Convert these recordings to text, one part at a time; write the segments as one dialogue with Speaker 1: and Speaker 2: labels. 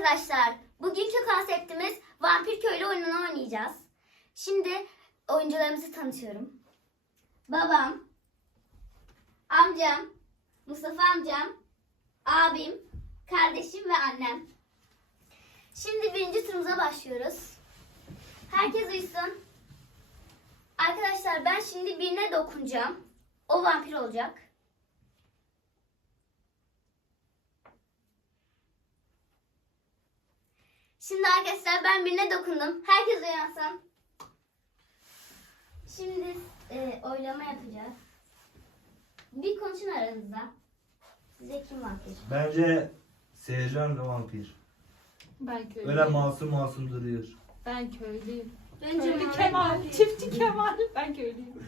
Speaker 1: arkadaşlar. Bugünkü konseptimiz vampir köylü oyununu oynayacağız. Şimdi oyuncularımızı tanıtıyorum. Babam, amcam, Mustafa amcam, abim, kardeşim ve annem. Şimdi birinci turumuza başlıyoruz. Herkes uysun. Arkadaşlar ben şimdi birine dokunacağım. O vampir olacak. Şimdi arkadaşlar ben birine dokundum. Herkes uyansın. Şimdi oylama yapacağız. Bir konuşun aranızda. Size kim vampir?
Speaker 2: Bence Seyircan vampir.
Speaker 3: Ben köylüyüm.
Speaker 2: Öyle masum masum duruyor.
Speaker 3: Ben köylüyüm.
Speaker 4: Bence
Speaker 3: Köylü
Speaker 4: Muhammed
Speaker 3: Kemal,
Speaker 4: vampir.
Speaker 3: çiftçi Kemal. Ben köylüyüm.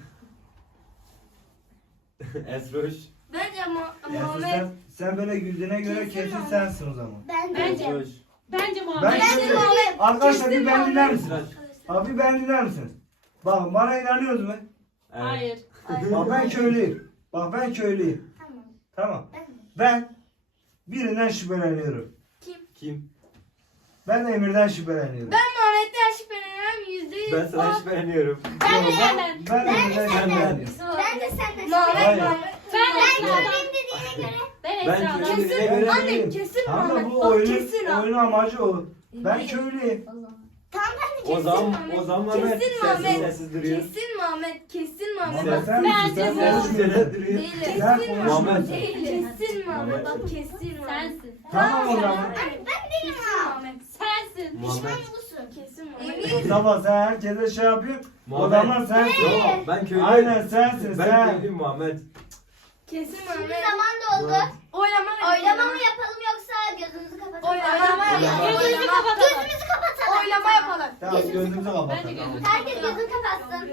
Speaker 5: Esroş.
Speaker 4: Bence
Speaker 2: Yani
Speaker 4: Muhammed.
Speaker 2: sen böyle güldüğüne göre
Speaker 4: Kesin
Speaker 2: kesin
Speaker 4: Muhammed.
Speaker 2: sensin o zaman.
Speaker 1: Bence.
Speaker 5: Esroş.
Speaker 3: Bence Muhammed.
Speaker 2: Ben
Speaker 4: Bence
Speaker 2: köylüyüm.
Speaker 4: Muhammed.
Speaker 2: Arkadaşlar
Speaker 4: Kesin
Speaker 2: bir ben dinler
Speaker 4: Muhammed.
Speaker 2: misiniz? Abi ben dinler misiniz? Bak bana inanıyorsunuz mu?
Speaker 3: Hayır.
Speaker 2: Bak ben köylüyüm. Bak ben köylüyüm.
Speaker 1: Tamam.
Speaker 2: Tamam.
Speaker 1: Ben de.
Speaker 2: Ben birinden şüpheleniyorum.
Speaker 5: Kim?
Speaker 2: Ben Emir'den şüpheleniyorum.
Speaker 4: Ben Muhammed'den şüpheleniyorum %100.
Speaker 5: Ben sana şüpheleniyorum.
Speaker 3: Ben de
Speaker 2: Yok,
Speaker 3: hemen.
Speaker 2: ben Emir'den
Speaker 5: senden.
Speaker 2: şüpheleniyorum.
Speaker 1: Ben de senden
Speaker 4: Muhammed
Speaker 2: Hayır.
Speaker 4: Muhammed.
Speaker 3: Ben
Speaker 1: Ben
Speaker 3: Esra'dan.
Speaker 1: köylüyüm dediğine göre.
Speaker 3: Ben
Speaker 5: Ben
Speaker 3: Esra'dan.
Speaker 5: köylüyüm.
Speaker 4: Kesin
Speaker 5: göre-
Speaker 4: anne kesin
Speaker 2: Tamam da
Speaker 4: Muhammed.
Speaker 2: bu
Speaker 4: Bak,
Speaker 2: oyunun,
Speaker 4: kesin ha.
Speaker 2: oyunun amacı o. Ben köylüyüm.
Speaker 1: Tamam ben de
Speaker 5: O zaman
Speaker 4: Muhammed.
Speaker 5: o zaman Muhammed
Speaker 4: Kesin
Speaker 5: sessiz
Speaker 4: Muhammed.
Speaker 5: sessiz duruyor.
Speaker 4: Kesin Muhammed. Kesin
Speaker 2: Ama
Speaker 4: Muhammed.
Speaker 2: sen
Speaker 3: Bence
Speaker 2: sen
Speaker 3: bu-
Speaker 2: konuşmuyorsun.
Speaker 5: duruyor.
Speaker 4: Değil.
Speaker 2: Sen
Speaker 4: Kesin
Speaker 2: konuşmuyorsun.
Speaker 5: Muhammed.
Speaker 4: Değil. Kesin Muhammed.
Speaker 5: Muhammed.
Speaker 4: Bak kesin Muhammed.
Speaker 3: Sensin.
Speaker 2: Tamam o zaman.
Speaker 1: Ben değilim
Speaker 4: Kesin
Speaker 1: ha.
Speaker 4: Muhammed.
Speaker 3: Sensin.
Speaker 5: Muhammed.
Speaker 4: Kesin Muhammed.
Speaker 2: Mustafa sen herkese şey yapıyorsun. O
Speaker 5: Muhammed.
Speaker 2: zaman sensin.
Speaker 5: Yok, ben köylüyüm.
Speaker 2: Aynen sensin
Speaker 5: Ben
Speaker 2: sen.
Speaker 5: köylüyüm Muhammed.
Speaker 4: Kesin
Speaker 1: Şimdi
Speaker 4: Muhammed.
Speaker 1: zaman doldu.
Speaker 4: Oylama.
Speaker 1: Oylama mı yapalım yoksa gözümüzü kapatalım?
Speaker 4: Oylama yapalım.
Speaker 3: Gözünüzü kapatalım.
Speaker 1: Gözümüzü kapatalım.
Speaker 4: Oylama yapalım.
Speaker 2: Tamam gözümüzü kapat.
Speaker 3: Bence gözünü
Speaker 1: Herkes gözünü kapatsın.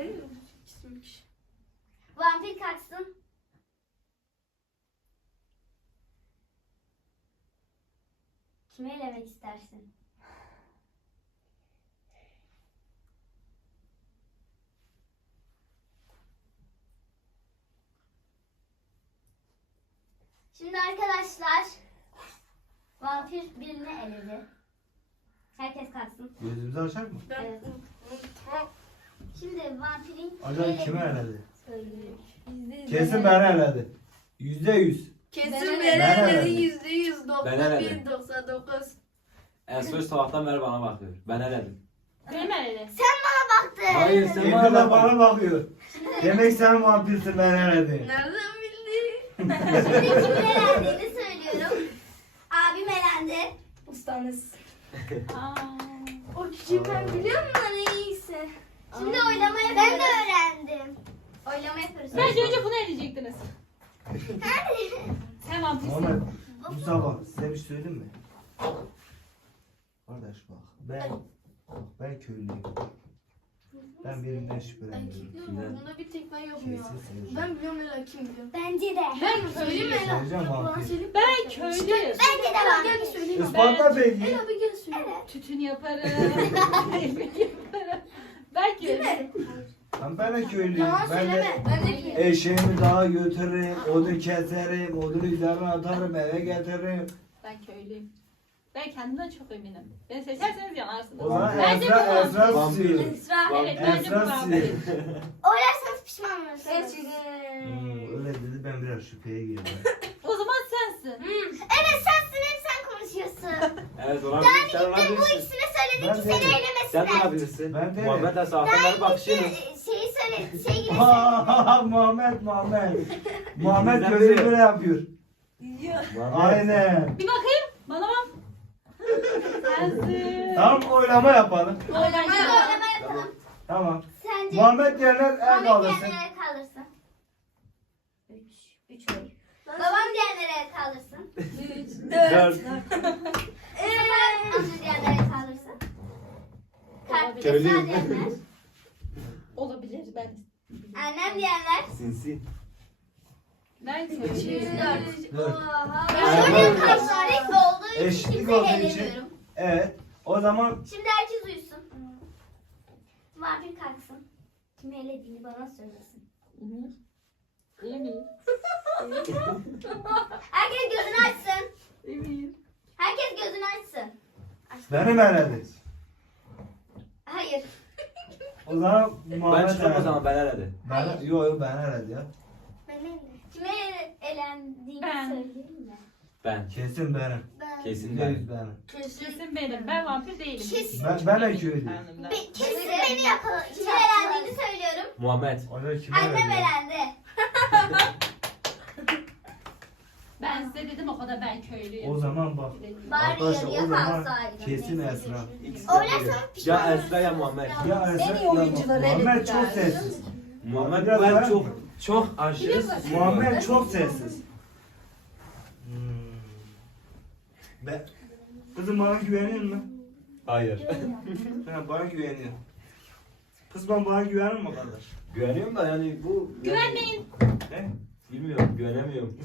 Speaker 1: Vampir kalksın. Kimi elemek istersin? Şimdi arkadaşlar vampir birini eledi. Herkes kalksın.
Speaker 2: Gözümüzü açar mı?
Speaker 1: Evet. Şimdi vampirin
Speaker 2: Acaba kime eledi?
Speaker 1: söylüyor.
Speaker 2: Kesin beni eledi. %100.
Speaker 4: Kesin
Speaker 1: Ben
Speaker 4: verenleri
Speaker 2: eledim.
Speaker 4: %100
Speaker 5: Ben eledim.
Speaker 4: 99.
Speaker 5: Esroş sabahtan beri bana bakıyor. Ben eledim.
Speaker 3: Benim elede.
Speaker 1: Sen bana baktın.
Speaker 5: Hayır sen
Speaker 2: Emir
Speaker 5: bana
Speaker 2: de
Speaker 5: bak.
Speaker 2: bana bakıyor. Demek sen vampirsin ben eledim.
Speaker 4: Nereden bildin?
Speaker 1: Şimdi kimin elendiğini söylüyorum. Abim elendi.
Speaker 4: Ustanız.
Speaker 3: Aa.
Speaker 4: O küçüğü ben biliyor musun neyse.
Speaker 1: Şimdi oylama yapıyoruz. Ben de öğrendim. Oylama yapıyoruz.
Speaker 3: Bence önce bunu eleyecektiniz. Sen vampirsin.
Speaker 2: Muhammed, Mustafa size bir şey söyleyeyim mi? Kardeş bak ben köylüyüm. Ben birinden şüpheleniyorum.
Speaker 4: Bunda bir tek ben yokum ya.
Speaker 2: Kesin Seyircan.
Speaker 4: Ben biliyorum Ela kim biliyor.
Speaker 1: Bence de.
Speaker 4: Ben söyleyeyim mi Ela?
Speaker 2: Seyircan
Speaker 4: Bana
Speaker 2: vampir.
Speaker 4: söyleyeyim.
Speaker 3: Ben köylüyüm.
Speaker 1: Bence de
Speaker 4: Ela
Speaker 1: var.
Speaker 4: gel bir söyleyeyim.
Speaker 2: Isparta peki.
Speaker 4: Ela bir gel söyle.
Speaker 3: Tütün yaparım. Ekmek yaparım. Ben köylüyüm.
Speaker 2: Ben de köylüyüm.
Speaker 4: Yalan
Speaker 2: Ben
Speaker 4: söyleme.
Speaker 2: de
Speaker 4: Ben de ki.
Speaker 2: eşeğimi dağa götürürüm, odun keserim, odunu üzerine atarım, eve getiririm.
Speaker 3: Ben köylüyüm. Ben kendimden çok eminim. Beni seçerseniz yanarsınız.
Speaker 2: O zaman
Speaker 3: Bence bu
Speaker 2: Esra
Speaker 3: vampir.
Speaker 2: susuyor.
Speaker 4: Esra.
Speaker 3: Evet bence bu
Speaker 2: Esra
Speaker 3: vampir.
Speaker 2: susuyor.
Speaker 1: Oylarsanız pişman olursunuz.
Speaker 2: Öyle dedi ben biraz şüpheye girdim.
Speaker 3: O zaman sensin.
Speaker 1: Evet sensin hep sen konuşuyorsun.
Speaker 5: Evet olabilir.
Speaker 1: Yani
Speaker 5: Sen
Speaker 1: gittin bu
Speaker 5: olabilirsin.
Speaker 1: ikisine söyledin
Speaker 2: Ben
Speaker 1: ki seni
Speaker 2: değilim.
Speaker 5: Sen
Speaker 1: eylemesinler.
Speaker 5: olabilirsin.
Speaker 2: Ben değilim.
Speaker 5: Muhammed'le sabahtan beri bakışıyoruz.
Speaker 1: Şeyi söyle, şey gibi
Speaker 2: Muhammed. Muhammed
Speaker 5: Bizden
Speaker 2: gözü
Speaker 5: biri.
Speaker 2: böyle yapıyor.
Speaker 5: Muhammed.
Speaker 2: Aynen.
Speaker 3: Bir bakayım. Bana bak. Sensin.
Speaker 2: Tamam oylama yapalım.
Speaker 1: Hadi
Speaker 3: Bence
Speaker 1: oylama yapalım.
Speaker 2: Tamam.
Speaker 1: Sence
Speaker 2: Muhammed diyenler el
Speaker 1: Muhammed
Speaker 2: kaldırsın.
Speaker 1: diyenlere kaldırsın. 3 oy. Babam diyenlere kaldırsın.
Speaker 5: 4.
Speaker 1: Amca diyenlere kaldırsın. Kalp
Speaker 5: Köylüyüm.
Speaker 1: Esra diyenler.
Speaker 3: Olabilir ben.
Speaker 1: Annem diyenler.
Speaker 5: Sinsi.
Speaker 3: Ben köylüyüm.
Speaker 2: 4.
Speaker 1: Ya şöyle kaşlar hep olduğu için
Speaker 2: Eşitlik
Speaker 1: kimseyi
Speaker 2: olduğu için.
Speaker 1: elemiyorum.
Speaker 2: Evet. O zaman
Speaker 1: Şimdi herkes uyusun. Vampir kalksın. Kimi elediğini bana söylesin.
Speaker 3: İyi miyim?
Speaker 1: Herkes gözünü açsın.
Speaker 3: İyi miyim?
Speaker 1: Herkes gözünü açsın.
Speaker 2: Beni mi eledi?
Speaker 1: Hayır.
Speaker 2: O zaman Muhammed
Speaker 5: Ben çıkıyorum o
Speaker 2: eledi.
Speaker 5: zaman ben eledi.
Speaker 2: Ben, yok ben eledi ya.
Speaker 1: Kime elendiğini
Speaker 3: Ben.
Speaker 1: söyleyeyim mi?
Speaker 5: Ben.
Speaker 2: Kesin benim.
Speaker 5: Kesin
Speaker 2: Yüz
Speaker 5: ben.
Speaker 2: benim.
Speaker 3: Kesin benim. Ben vampir değilim.
Speaker 2: Ben de köylüyüm.
Speaker 3: Kendimden.
Speaker 1: Kesin beni yakaladı. Kime elendiğini söylüyorum.
Speaker 5: Muhammed.
Speaker 2: O da kime
Speaker 1: Annem
Speaker 2: eledi?
Speaker 1: elendi.
Speaker 3: Ben size dedim o kadar ben köylüyüm.
Speaker 2: O zaman bak.
Speaker 1: Bari
Speaker 2: Arkadaşlar
Speaker 1: yarıya
Speaker 2: o zaman
Speaker 1: kalsaydı.
Speaker 2: kesin
Speaker 1: Neyse,
Speaker 2: Esra.
Speaker 1: görüşürüz. Oynarsan pişman
Speaker 5: Ya
Speaker 1: olursun.
Speaker 5: Esra ya Muhammed.
Speaker 2: Ya Esra
Speaker 4: En iyi
Speaker 2: ya
Speaker 4: oyuncuları
Speaker 2: Muhammed
Speaker 4: elediler.
Speaker 2: çok sessiz.
Speaker 5: Muhammed
Speaker 2: Biraz
Speaker 5: ben
Speaker 2: daha-
Speaker 5: çok aşırı.
Speaker 2: Muhammed çok sessiz. Ben... Kızım bana güveniyor musun?
Speaker 5: Hayır.
Speaker 2: Ha, bana güveniyor. Kız bana güvenir mi kardeş?
Speaker 5: Güveniyorum da yani bu...
Speaker 3: Güvenmeyin.
Speaker 2: He?
Speaker 5: Bilmiyorum güvenemiyorum.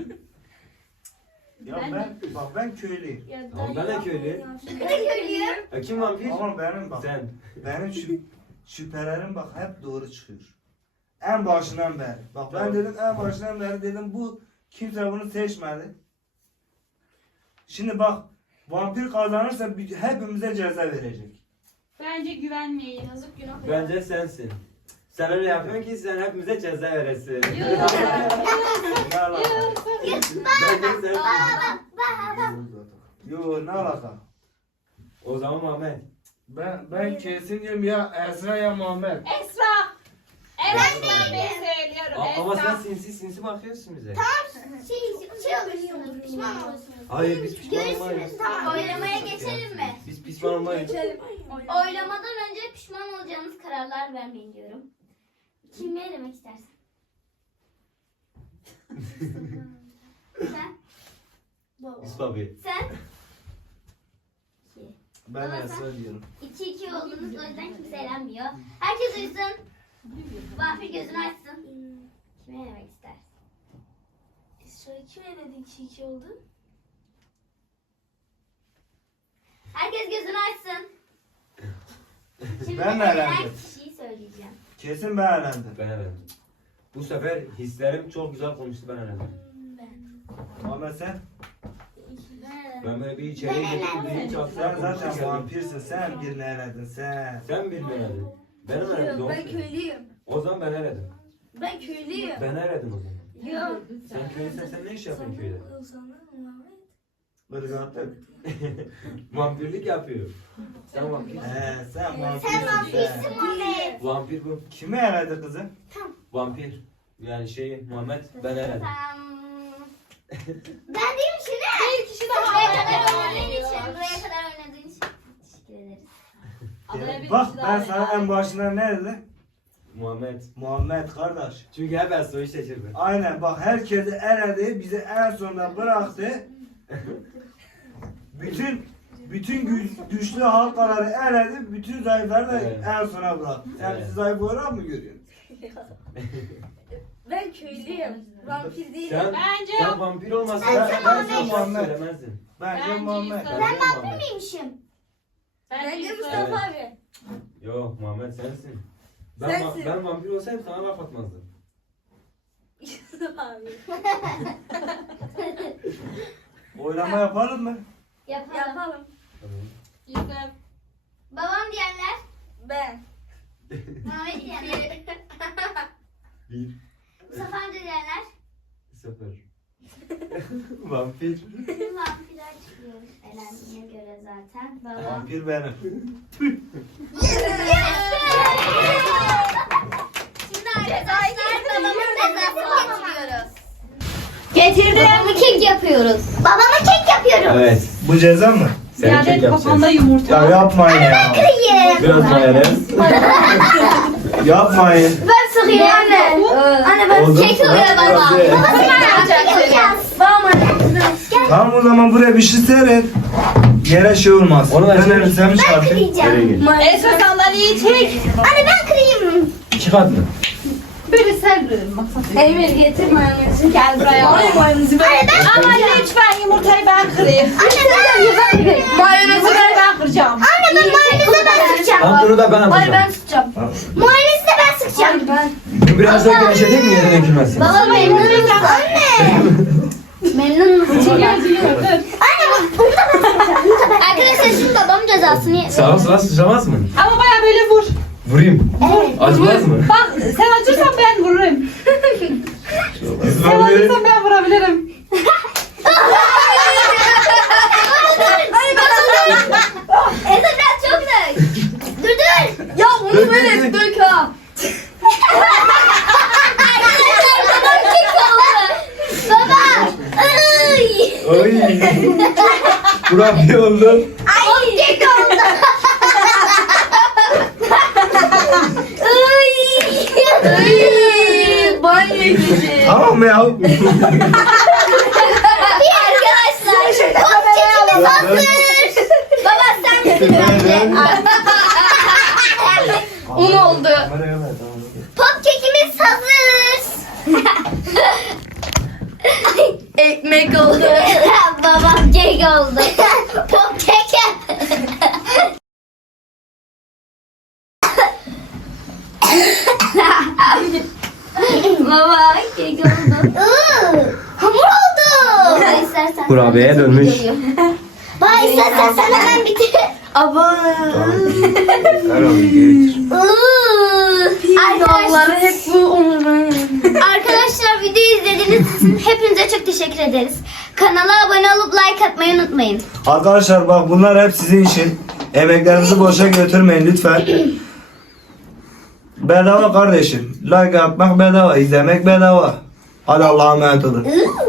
Speaker 2: Ya
Speaker 3: Ben
Speaker 2: ben köylüyüm.
Speaker 5: Ama ben de köylüyüm.
Speaker 1: Bir de köylüyüm.
Speaker 5: Ya kim vampir?
Speaker 2: Ama benim bak.
Speaker 5: Sen.
Speaker 2: Benim şüphelerim bak hep doğru çıkıyor. En başından beri. Bak ben dedim en başından beri dedim bu kimse bunu seçmedi. Şimdi bak vampir kazanırsa hepimize ceza verecek.
Speaker 3: Bence güvenmeyin.
Speaker 4: Yazık günah.
Speaker 5: Bence sensin. Sen öyle yapıyorsun ki sen hepimize ceza veresin.
Speaker 3: Yok.
Speaker 2: Ne alaka?
Speaker 5: Bence sensin.
Speaker 2: Yo ne alaka?
Speaker 5: O zaman Muhammed.
Speaker 2: Ben kesin diyorum ya Esra ya Muhammed.
Speaker 3: Esra. Evet ben söylüyorum.
Speaker 5: Ama sen
Speaker 3: Esra.
Speaker 5: sinsi bakıyorsun bize.
Speaker 1: Şey olursunuz. Pişman olursunuz.
Speaker 5: Hayır biz pişman olmayız.
Speaker 1: Görüşürüz. Tamam. Oylamaya geçelim mi?
Speaker 5: Biz pişman olmayız.
Speaker 1: Oylamadan önce pişman olacağınız kararlar vermeyin diyorum. Kimi elemek istersin? Sen?
Speaker 5: Yusuf abi.
Speaker 1: Sen?
Speaker 2: Ben
Speaker 1: Baba sen?
Speaker 2: Esra diyorum.
Speaker 1: 2-2 oldunuz o yüzden kimse eğlenmiyor. Herkes uyusun. Vampir gözünü açsın. Kimi elemek istersin?
Speaker 4: Şöyle kim eledi 2-2 oldu?
Speaker 1: Herkes gözünü açsın. Şimdi
Speaker 2: Ben mi
Speaker 1: elenen
Speaker 2: elendim?
Speaker 1: kişiyi söyleyeceğim.
Speaker 2: Kesin ben elendim.
Speaker 5: Ben elendim. Bu sefer hislerim çok güzel konuştu ben elendim.
Speaker 2: Muhammed sen?
Speaker 5: Ben böyle bir içeriye gittim bir hiç
Speaker 2: Sen
Speaker 5: aklına
Speaker 2: zaten
Speaker 5: konuştum.
Speaker 2: vampirsin. Sen birini eledin sen.
Speaker 5: Sen birini eledin. Ben mi eledim?
Speaker 4: Ben köylüyüm.
Speaker 5: O zaman ben eledim.
Speaker 4: Ben köylüyüm.
Speaker 5: Ben eledim o zaman.
Speaker 4: Yok.
Speaker 5: Sen köylüsen sen ne iş yapıyorsun köyde?
Speaker 2: Irgatlık.
Speaker 5: Vampirlik yapıyor. Sen vampir.
Speaker 2: Sen vampirsin
Speaker 1: Sen vampirsin Muhammed.
Speaker 5: Vampir bu.
Speaker 2: Kimi eledi kızım?
Speaker 5: Vampir. Yani şey Muhammed ben eledim.
Speaker 1: Tamam. Ben değilim şimdi.
Speaker 3: Bir kişi daha
Speaker 1: Buraya kadar
Speaker 3: var.
Speaker 1: oynadığın için, buraya kadar oynadığın için teşekkür ederiz.
Speaker 3: Adaya bir
Speaker 2: Bak
Speaker 3: kişi daha
Speaker 2: ben sana
Speaker 3: var.
Speaker 2: en başından ne dedim?
Speaker 5: Muhammed.
Speaker 2: Muhammed kardeş.
Speaker 5: Çünkü hep Esra'yı seçirdi.
Speaker 2: Aynen bak herkesi eledi bizi en sonunda bıraktı. bütün güçlü halkaları eledi, bütün zayıfları da
Speaker 5: Evet.
Speaker 2: en sona bıraktı. Sen
Speaker 5: Evet.
Speaker 2: bizi zayıf olarak mı görüyorsun?
Speaker 4: Ben köylüyüm. Vampir değilim.
Speaker 3: Bence
Speaker 5: Sen vampir olmasan
Speaker 2: Sen
Speaker 5: ben
Speaker 2: Muhammed.
Speaker 5: söylemezdin.
Speaker 2: Bence
Speaker 3: Bence
Speaker 2: Muhammed.
Speaker 3: Yusuf.
Speaker 5: Ben
Speaker 1: Vampir miymişim?
Speaker 4: Bence
Speaker 3: Yusuf.
Speaker 4: Mustafa abi.
Speaker 5: Yok Muhammed sensin.
Speaker 4: Sensin.
Speaker 5: Ben vampir olsaydım sana laf atmazdım.
Speaker 4: Yusuf abi.
Speaker 2: Oylama yapalım mı?
Speaker 1: Yapalım.
Speaker 4: Yapalım.
Speaker 3: Yusuf.
Speaker 1: Babam diyenler.
Speaker 4: Ben.
Speaker 1: Mehmet diyenler.
Speaker 5: 1,
Speaker 1: Mustafa amca diyenler.
Speaker 5: 0. Vampir.
Speaker 1: Vampirler çıkıyor. Elendiğine göre zaten. Babam.
Speaker 2: Vampir benim.
Speaker 1: Şimdi arkadaşlar babamın cezasını getiriyoruz. Getirdim. Kek yapıyoruz. Babama kek yapıyorum.
Speaker 5: Evet.
Speaker 2: Bu ceza mı?
Speaker 5: Senin kek
Speaker 3: Ziyade
Speaker 5: yapacağız.
Speaker 3: kafanda
Speaker 2: Ya
Speaker 3: yumurta.
Speaker 2: yapmayın ya.
Speaker 5: Biraz mayonez.
Speaker 2: Yapmayın.
Speaker 1: Ben sıkayım anne. Anne ben
Speaker 2: Oldu.
Speaker 1: kek oluyor baba.
Speaker 2: Hadi.
Speaker 1: Baba sen yapacağız. Babam
Speaker 2: Tamam o zaman buraya bir şey seyret. Yere şey olmaz.
Speaker 5: Onu ben
Speaker 2: Ben elbisemi çıkartayım.
Speaker 5: Nereye gel?
Speaker 3: Esra sandalyeyi çek.
Speaker 1: Anne ben kırayım.
Speaker 5: 2 kat mı?
Speaker 3: Böyle sen böyle maksat.
Speaker 4: Emir getir mayonezi.
Speaker 3: Gel buraya.
Speaker 4: Ay mayonezi ben.
Speaker 3: Ama lütfen yumurtayı ben kırayım.
Speaker 4: Mayonezi
Speaker 3: Ben kıracağım.
Speaker 1: Anne ben mayonezi ben sıkacağım.
Speaker 5: Tam bunu da ben
Speaker 4: Hayır
Speaker 5: atacağım.
Speaker 4: ben sıkacağım.
Speaker 1: Mayonezi de ben sıkacağım.
Speaker 4: Hayır ben.
Speaker 5: Bu biraz da güneşecek mi yerine dökülmesin?
Speaker 1: Baba memnun musun? Anne. Memnun musun?
Speaker 3: Gel, gel, dur.
Speaker 1: Anne bak bunu da ben sıkacağım. Arkadaşlar şimdi babam Duasını
Speaker 5: Sağa sola sıçramaz mı?
Speaker 3: Ama baya böyle vur.
Speaker 5: Vurayım. Acımaz mı?
Speaker 3: Bak sen acırsan ben vururum. Sen acırsan ben vurabilirim.
Speaker 1: Esra biraz çok dök. Dur.
Speaker 4: Ya onu böyle dök ha.
Speaker 1: Arkadaşlar babam kek oldu. Baba. Ay.
Speaker 5: Ay. Kurabiye oldu.
Speaker 1: Ay. Kek oldu. Ay.
Speaker 4: Banyo gidi.
Speaker 2: Tamam ya.
Speaker 1: Bir arkadaşlar. Pop kekimiz hazır. Baba sen misin önce?
Speaker 4: Un oldu.
Speaker 1: Pop kekimiz hazır.
Speaker 4: Ekmek oldu.
Speaker 1: Babam kek oldu. Pop kek. Baba kek oldu. Hamur oldu. İstersen
Speaker 5: Kurabiyeye dönmüş.
Speaker 1: Baba istersen sen hemen bitir.
Speaker 4: Aba.
Speaker 1: Arkadaşlar,
Speaker 4: hep bu onları.
Speaker 1: arkadaşlar videoyu izlediğiniz için hepinize çok teşekkür ederiz. Kanala abone olup like atmayı unutmayın.
Speaker 2: Arkadaşlar bak bunlar hep sizin için. Emeklerinizi boşa götürmeyin lütfen. Bedava kardeşim. Like atmak bedava, izlemek bedava. Hadi Allah'a emanet olun.